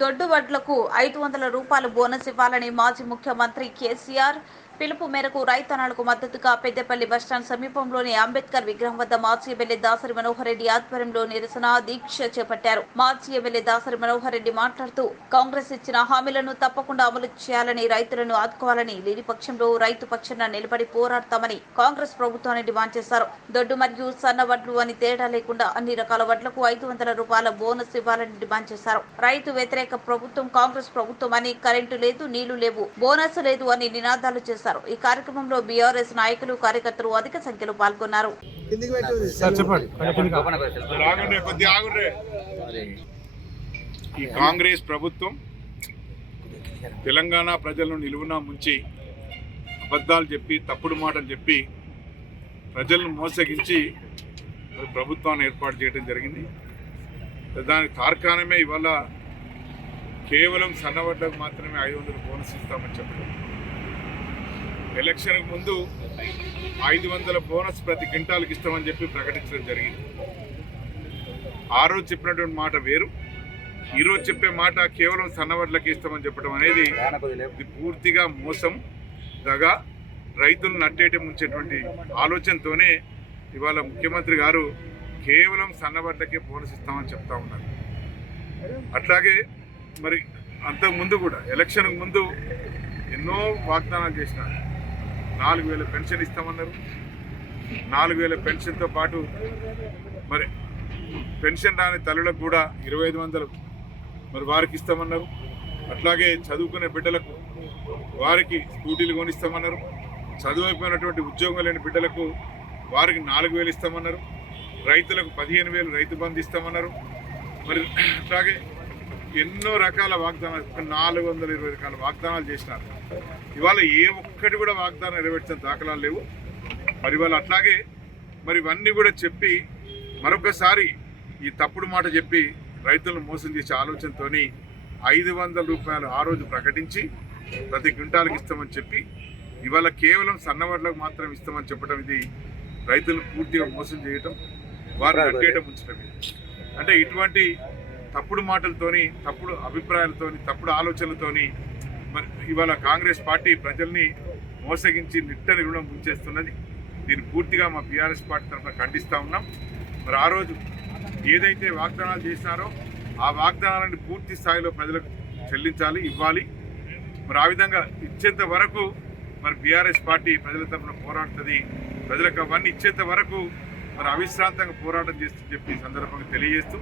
దొడ్డు వడ్లకు 500 రూపాయలు బోనస్ ఇవ్వాలని మాజీ ముఖ్యమంత్రి కేసీఆర్ పిలుపు మేరకు రైతన్నలకు మద్దతుగా పెద్దపల్లి బస్టాండ్ సమీపంలోని అంబేద్కర్ విగ్రహం వద్ద మాజీ ఎమ్మెల్యే దాసరి మనోహర్ రెడ్డి ఆధ్వర్యంలో నిరసన దీక్ష చేపట్టారు. మాజీ ఎమ్మెల్యే దాసరి మనోహర్ రెడ్డి మాట్లాడుతూ కాంగ్రెస్ ఇచ్చిన హామీలను తప్పకుండా అమలు చేయాలని, రైతులను ఆదుకోవాలని, లేని పక్షంలో రైతు పక్షాన నిలబడి పోరాడతామని కాంగ్రెస్ ప్రభుత్వాన్ని డిమాండ్ చేశారు. దొడ్డు మరియు సన్న వడ్లు అని తేడా లేకుండా అన్ని రకాల వడ్లకు 500 రూపాయల బోనస్ ఇవ్వాలని డిమాండ్ చేశారు. రైతు వ్యతిరేక ప్రభుత్వం కాంగ్రెస్ ప్రభుత్వం అని, కరెంటు లేదు, నీళ్లు లేవు, బోనస్ లేదు అని నినాదాలు చేశారు. ఈ కార్యక్రమంలో బీఆర్ఎస్ నాయకులు, కార్యకర్తలు అధిక సంఖ్యలో పాల్గొన్నారు. ఈ కాంగ్రెస్ ప్రభుత్వం తెలంగాణ ప్రజలను నిలువునా ముంచి అబద్ధాలు చెప్పి, తప్పుడు మాటలు చెప్పి, ప్రజలను మోసగించి ప్రభుత్వాన్ని ఏర్పాటు చేయడం జరిగింది. దాని తార్కాణమే ఇవాళ కేవలం సన్నవడ్లకు మాత్రమే 500 బోనస్ ఇస్తామని చెప్పడం. ఎలక్షన్కు ముందు 500 బోనస్ ప్రతి క్వింటాల్కి ఇస్తామని చెప్పి ప్రకటించడం జరిగింది. ఆ రోజు చెప్పినటువంటి మాట వేరు, ఈరోజు చెప్పే మాట కేవలం సన్నవడ్లకి ఇస్తామని చెప్పడం అనేది ఇది పూర్తిగా మోసం, దగా, రైతులను నట్టేట ముంచేటువంటి ఆలోచనతోనే ఇవాళ ముఖ్యమంత్రి గారు కేవలం సన్నవడ్లకే బోనస్ ఇస్తామని చెప్తా ఉన్నారు. అట్లాగే మరి అంతకుముందు కూడా ఎలక్షన్కు ముందు ఎన్నో వాగ్దానాలు చేసినారు. 4000 పెన్షన్ ఇస్తామన్నారు. 4000 పెన్షన్తో పాటు మరి పెన్షన్ రాని తల్లులకు కూడా 2500 మరి వారికి ఇస్తామన్నారు. అట్లాగే చదువుకునే బిడ్డలకు వారికి స్కూటీలు కొనిస్తామన్నారు. చదువు అయిపోయినటువంటి ఉద్యోగం లేని బిడ్డలకు వారికి 4000 ఇస్తామన్నారు. రైతులకు 15,000 రైతు బంధు ఇస్తామన్నారు. మరి అట్లాగే ఎన్నో రకాల వాగ్దానాలు, 420 రకాల వాగ్దానాలు చేసినారు. ఇవాళ ఏ ఒక్కటి కూడా వాగ్దానం నెరవేర్చిన దాఖలాలు లేవు. మరి ఇవాళ అట్లాగే మరి ఇవన్నీ కూడా చెప్పి మరొకసారి ఈ తప్పుడు మాట చెప్పి రైతులను మోసం చేసే ఆలోచనతో 500 రూపాయలు ఆ రోజు ప్రకటించి ప్రతి క్వింటాల్కి ఇస్తామని చెప్పి ఇవాళ కేవలం సన్నవడ్లకు మాత్రం ఇస్తామని చెప్పడం, ఇది రైతులను పూర్తిగా మోసం చేయటం, వారిని కట్టేయడం ఉంచడం. అంటే ఇటువంటి తప్పుడు మాటలతోని, తప్పుడు అభిప్రాయాలతోని, తప్పుడు ఆలోచనలతోని మరి ఇవాళ కాంగ్రెస్ పార్టీ ప్రజల్ని మోసగించి నిట్ట నిర్ణయం ముంచేస్తున్నది. దీన్ని పూర్తిగా మా బీఆర్ఎస్ పార్టీ తరఫున ఖండిస్తూ ఉన్నాం. మరి ఆ రోజు ఏదైతే వాగ్దానాలు చేసినారో ఆ వాగ్దానాలను పూర్తి స్థాయిలో ప్రజలకు చెల్లించాలి, ఇవ్వాలి. మరి ఆ విధంగా ఇచ్చేంత వరకు మరి బీఆర్ఎస్ పార్టీ ప్రజల తరఫున పోరాడుతుంది. ప్రజలకు అవన్నీ ఇచ్చేంత వరకు మరి అవిశ్రాంతంగా పోరాటం చేస్తూ చెప్పి సందర్భంగా తెలియజేస్తూ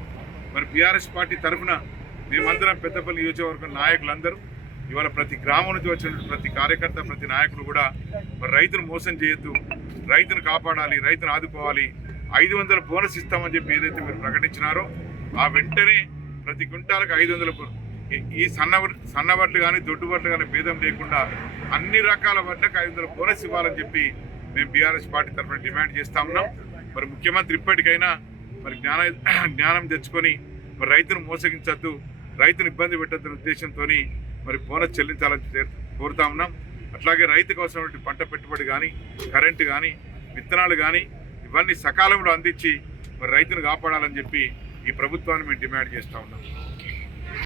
మరి బీఆర్ఎస్ పార్టీ తరఫున మేమందరం పెద్దపల్లి నియోజకవర్గం నాయకులందరూ ఇవాళ ప్రతి గ్రామం నుంచి వచ్చిన ప్రతి కార్యకర్త, ప్రతి నాయకుడు కూడా మరి రైతును మోసం చేయొద్దు, రైతును కాపాడాలి, రైతును ఆదుకోవాలి, 500 బోనస్ ఇస్తామని చెప్పి ఏదైతే మీరు ప్రకటించినారో ఆ వెంటనే ప్రతి క్వింటాలకు 500 ఈ సన్నవడ్లు కానీ, దొడ్డు వడ్లు కానీ భేదం లేకుండా అన్ని రకాల వడ్లకు 500 బోనస్ ఇవ్వాలని చెప్పి మేము బీఆర్ఎస్ పార్టీ తరఫున డిమాండ్ చేస్తా ఉన్నాం. మరి ముఖ్యమంత్రి ఇప్పటికైనా మరి జ్ఞానం తెచ్చుకొని మరి రైతును మోసగించద్దు, రైతును ఇబ్బంది పెట్టద్దు ఉద్దేశంతో మరి బోనస్ చెల్లించాలని కోరుతా ఉన్నాం. అట్లాగే రైతుకు అవసరమైన పంట పెట్టుబడి కానీ, కరెంటు కానీ, విత్తనాలు కానీ ఇవన్నీ సకాలంలో అందించి మరి రైతును కాపాడాలని చెప్పి ఈ ప్రభుత్వాన్ని మేము డిమాండ్ చేస్తూ ఉన్నాం.